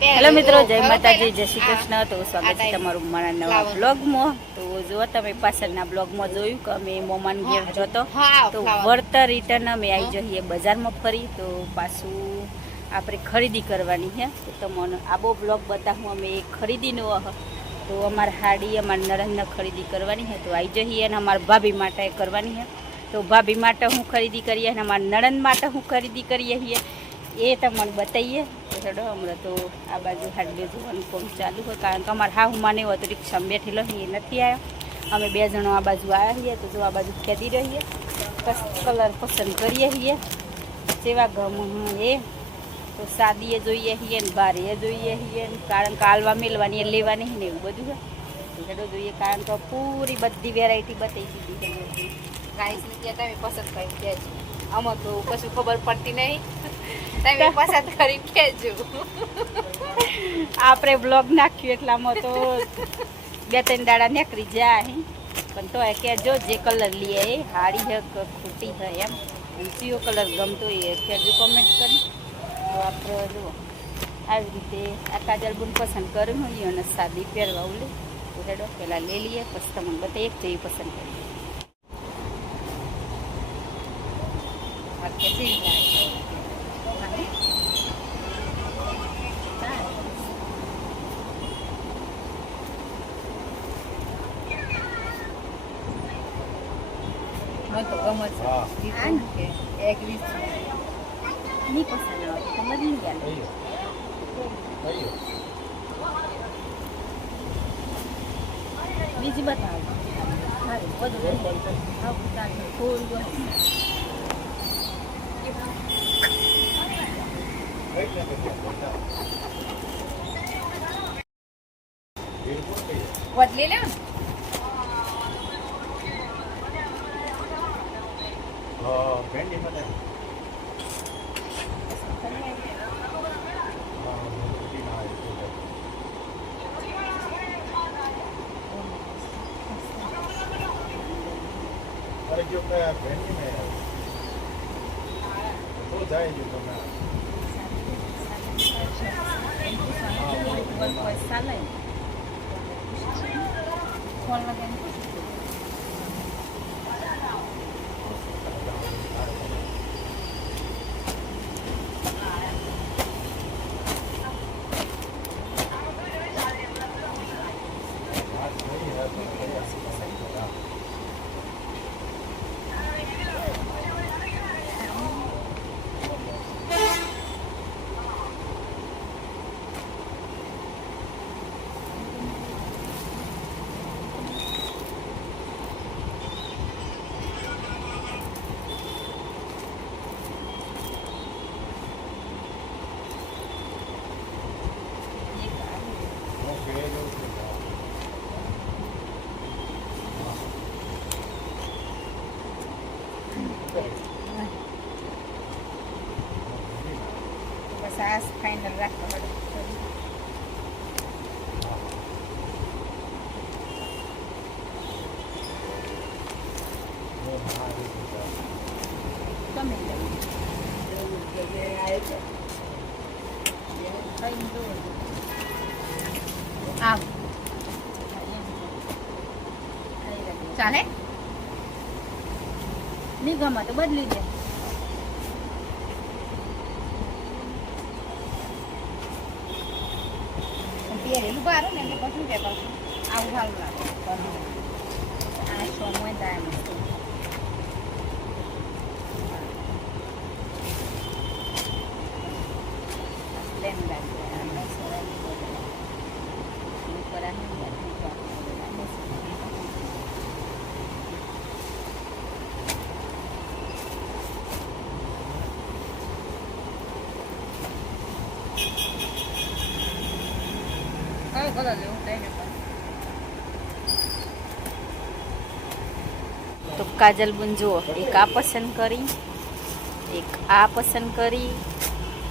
Hello મિત્રો, જય માતાજી, જય શ્રી કૃષ્ણ. તો સ્વાગત છે તમારું મારા નવા બ્લોગમાં. તો જો તમે પાછળના બ્લોગમાં જોયું કે અમે મોમાન ઘેર જતો તો વળતર રિટર્ન અમે આવી જઈએ બજારમાં ફરી. તો પાછું આપણે ખરીદી કરવાની છે. તો તમને આબો બ્લોગ બતાવું અમે ખરીદીનો તો અમારા હાડી અમારા નરણને ખરીદી કરવાની છે. તો આવી જઈએ અને અમારા ભાભી માટે કરવાની છે. તો ભાભી માટે હું ખરીદી કરીએ અને અમારા નણંદ માટે હું ખરીદી કરીએ છીએ એ તમને બતાવીએ. હેડો હમણાં તો આ બાજુ હાડી જોવાનું કામ ચાલુ હોય, કારણ કે અમારે હા હું માને હોય તો રિક્ષામાં બેઠેલો એ નથી આવ્યો. અમે બે જણો આ બાજુ આવ્યા છીએ. તો જો આ બાજુ ખેદી રહીએ, કલર પસંદ કરીએ છીએ જેવા ગમ એ. તો સાદીએ જોઈએ છીએ ને બારીએ જોઈએ છીએ, કારણ કે આલવા મેળવાની એ લેવાની ને એવું બધું છે. તો હેડો જોઈએ, કારણ કે પૂરી બધી વેરાયટી બતાવી દીધી. ગાઈસને કે તમે પસંદ કરી કહેજો. આમાં તો કશું ખબર પડતી નહીં, તમે પસંદ કરી કહેજો. આપણે બ્લોગ નાખ્યું એટલામાં તો 2-3 દાડા નીકળી જાય, પણ તો કહેજો જે કલર લઈએ એ હાડી છે કે ખોટી છે એમ, કયો કલર ગમતો એ કહેજો કોમેન્ટ કરી. તો આપણે જુઓ આવી રીતે આ કાજલ બુન પસંદ કર્યું હોય અને સાદી પહેરવા ઉલે. તો હેડો પહેલાં લઈ લઈએ, પછી તમને બતાવીએ જેવી પસંદ કરીએ. તો ગમે છે એગ્રી નહીં પસંદ આવે ખબર નહીં ચાલે. બીજી બતાવો બધું થોડું બદલી લે. अरे जो मैं बैंडी में तो जाएगी तो मैं ફોન લગાવીને બસ આ ફાઇનલ રાખવા પડે. તમે આવ ચાલે નહીં ગમે તો બદલી દે. પહેરેલું બારું ને એટલે પછી કે પાછું આવું સારું લાગે. આ સમય દાય પ્લેન લાગે ઉપર તો કાજલ બુન જુઓ, એક આ પસંદ કરી, એક આ પસંદ કરી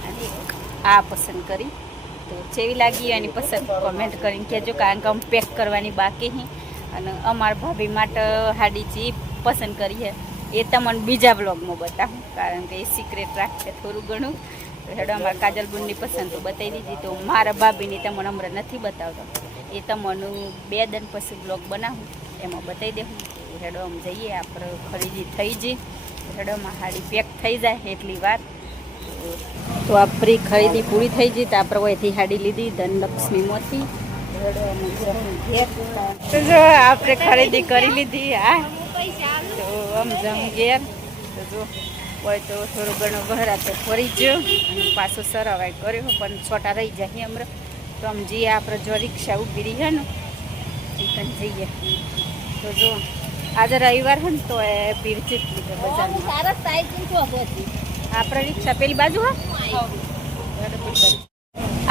અને એક આ પસંદ કરી. તો જેવી લાગી એની પસંદ કોમેન્ટ કરીને કહેજો, કારણ કે અમે પેક કરવાની બાકી છે. અને અમારા ભાભી માટે હાડી જે પસંદ કરી છે એ તમને બીજા બ્લોગમાં બતાવું, કારણ કે એ સિક્રેટ રાખશે થોડું ઘણું. તો હેડો અમારા કાજલ બુનની પસંદ તો બતાવી દીધી. તો મારા ભાભીની તમને હમણાં નથી બતાવતો, એ તમને 2 દિન પછી બ્લોગ બનાવું એમાં બતાવી દેવું. તો હેડો આમ જઈએ, આપણે ખરીદી થઈ જઈ. હેડોમાં હાડી પેક થઈ જાય એટલી વાર. તો આપણી ખરીદી પૂરી થઈ ગઈ. તો આપણે અહીંથી હાડી લીધી ધનલક્ષ્મીમાંથી. તો જો આપણે ખરીદી કરી લીધી. હા, તો આમ જમ ઘેર. તો જો હોય તો થોડું ઘણું ઘરા તો ફરી ગયો અને પાછો સરવાઈ કર્યો, પણ છોટા રહી જાય હમણાં. તો આમ જઈએ આપણે જો રિક્ષા ઊભી રહી છે ને ચિકન જઈએ. તો જો આજે રવિવાર છે ને તો એ ભીડ જેટલી છે બજારમાં. આપણે રિક્ષા પેલી બાજુ હા,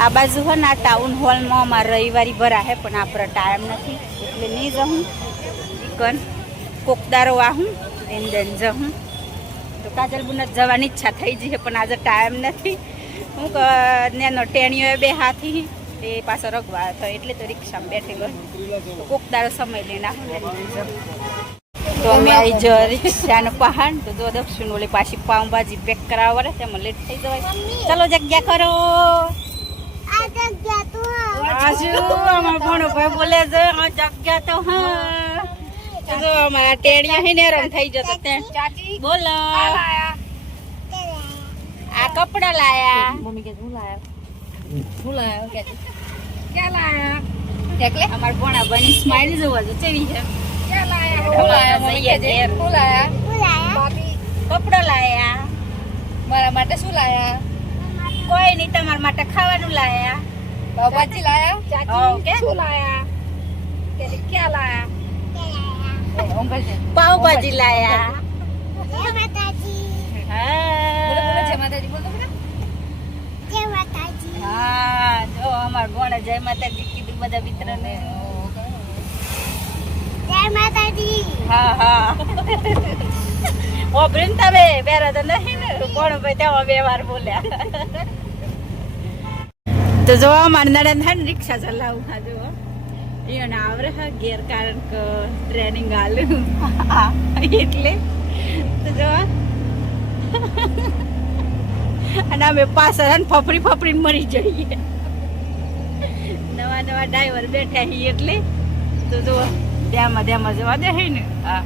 આ બાજુ હે ને આ ટાઉન હોલમાં અમારે રવિવારી ભરાશે, પણ આપણે ટાઈમ નથી એટલે નહીં જવું. ચિકન કોકદારો આવું એન દેન જવું. તો કાજલ બુનત જવાની ઈચ્છા થઈ જશે, પણ આજે ટાઈમ નથી. હું નેનો ટેણીઓ બે હાથી તે પાછો રગવા હતો એટલે તો રિક્ષામાં બેઠી ગયો. તો કોકદારો સમય લઈને આવું. તો અમે આવી જ રિક્ષાનો પહાડ. તો જો દક્ષિણ ઓલી પાછી પાઉંભાજી પેક કરાવવા વાળા તેમાં લેટ થઈ જવાય. ચલો જગ્યા કરો. ઘણો ભાઈ બોલે છે જગ્યા તો હા. જો અમારા ટેણીયા હે ને રમ થઈ જતો ત્યાં. બોલો આ કપડા લાયા. મમ્મી કે શું લાયા કે ક્યાં લાયા એટલે અમાર ભણા બની સ્માઈલ જોવા જો કેવી છે. ક્યાં લાયા શું લાયા મમ્મી કે શું લાયા ભાભી કપડા લાયા. મારા માટે શું લાયા? કોઈ નહીં, તમારા માટે ખાવાનું લાયા. પાવભાજી લાયા? ઓકે. ચાચી શું લાયા? કે ક્યાં લાયા? પાવભાજી લાયા. બોલો બોલો હા જય માતાજી બોલો બેટા. હા, જો અમાર ભણા જય માતાજી કીધું બધા મિત્રોને. હા હા ઓ પ્રિન્ટ તમે બેરા તો નહીં ને કોણ ભાઈ તેમાં 2 વાર બોલ્યા. તો જો અમારે નણંદ હે ને રિક્ષા ચલાવું. હા જો એને આવડે હા ગેર, કારણ કે ટ્રેનિંગ હાલું એટલે. તો જો અને અમે પાછળ હે ને ફફરી ફફરીને મરી જઈએ. નવા નવા ડ્રાઈવર બેઠા છીએ એટલે. તો જો ધ્યામાં જવા દે હે ને. હા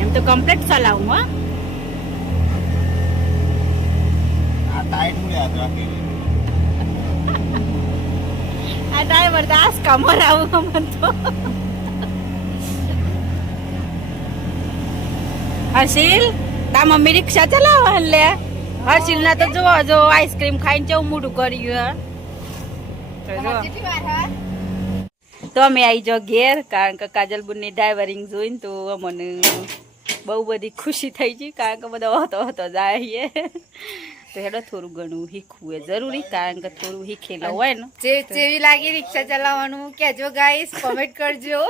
એમ તો કમ્પ્લીટ ચલાવું. હા આ ટાઈટ હું યાદ રાખી. આ ડ્રાઈવર તો આસકા મરાવું અમન તો. હર્ષિલ તા મમ્મી રિક્ષા ચલાવે લે. હર્ષિલ ના તો જો જો આઈસ્ક્રીમ ખાઈને કેવું મોઢું કર્યું. કેટલી વાર હા? તો અમે આવી જો ઘેર, કારણ કે કાજલ બુનની ડ્રાઈવરિંગ જોઈને તો અમને બહુ બધી ખુશી થઈ ગઈ, કારણ કે બધા હતો જાય. તો હેડો થોડું ઘણું શીખવું એ જરૂરી, કારણ કે થોડું શીખેલા હોય ને. જેવી લાગી રિક્ષા ચલાવવાનું કેજો ગાઈસ, કોમેન્ટ કરજો.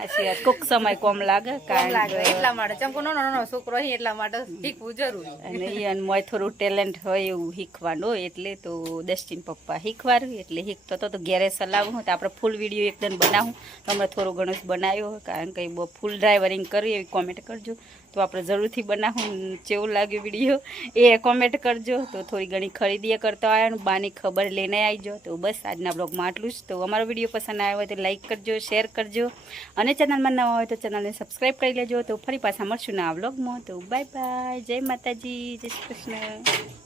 આશીર્વાદ કોક સમય કોમ લાગે, કારણ કે એટલા માટે ચમકો નાનો છોકરો અહીં એટલા માટે શીખવું જરૂરી. અને એને મોય થોડું ટેલેન્ટ હોય એવું શીખવાનું હોય, એટલે તો દસ્તીન પપ્પા શીખવાડ્યું એટલે શીખતો તો ઘેરે ચલાવવું તો આપણે ફૂલ વિડીયો એકદમ બનાવું. તો અમે થોડું ઘણું બનાવ્યો, કારણ કે બહુ ફૂલ ડ્રાઈવરિંગ કર્યું એવી કોમેન્ટ કરજો. તો આપણે જરૂરથી બનાવું. કેવું લાગ્યું વિડીયો એ કોમેન્ટ કરજો. તો થોડી ઘણી ખરીદી કરતા આવ્યા, બાની ખબર લઈને આવજો. તો બસ આજના બ્લોગમાં આટલું જ. તો અમારો વિડીયો પસંદ આવ્યો હોય તો લાઈક કરજો, શેર કરજો, અને ચેનલમાં નવા હોય તો ચેનલને સબસ્ક્રાઈબ કરી લેજો. તો ફરી પાછા મળશું ના આ બ્લોગમાં. તો બાય બાય, જય માતાજી, જય શ્રી કૃષ્ણ.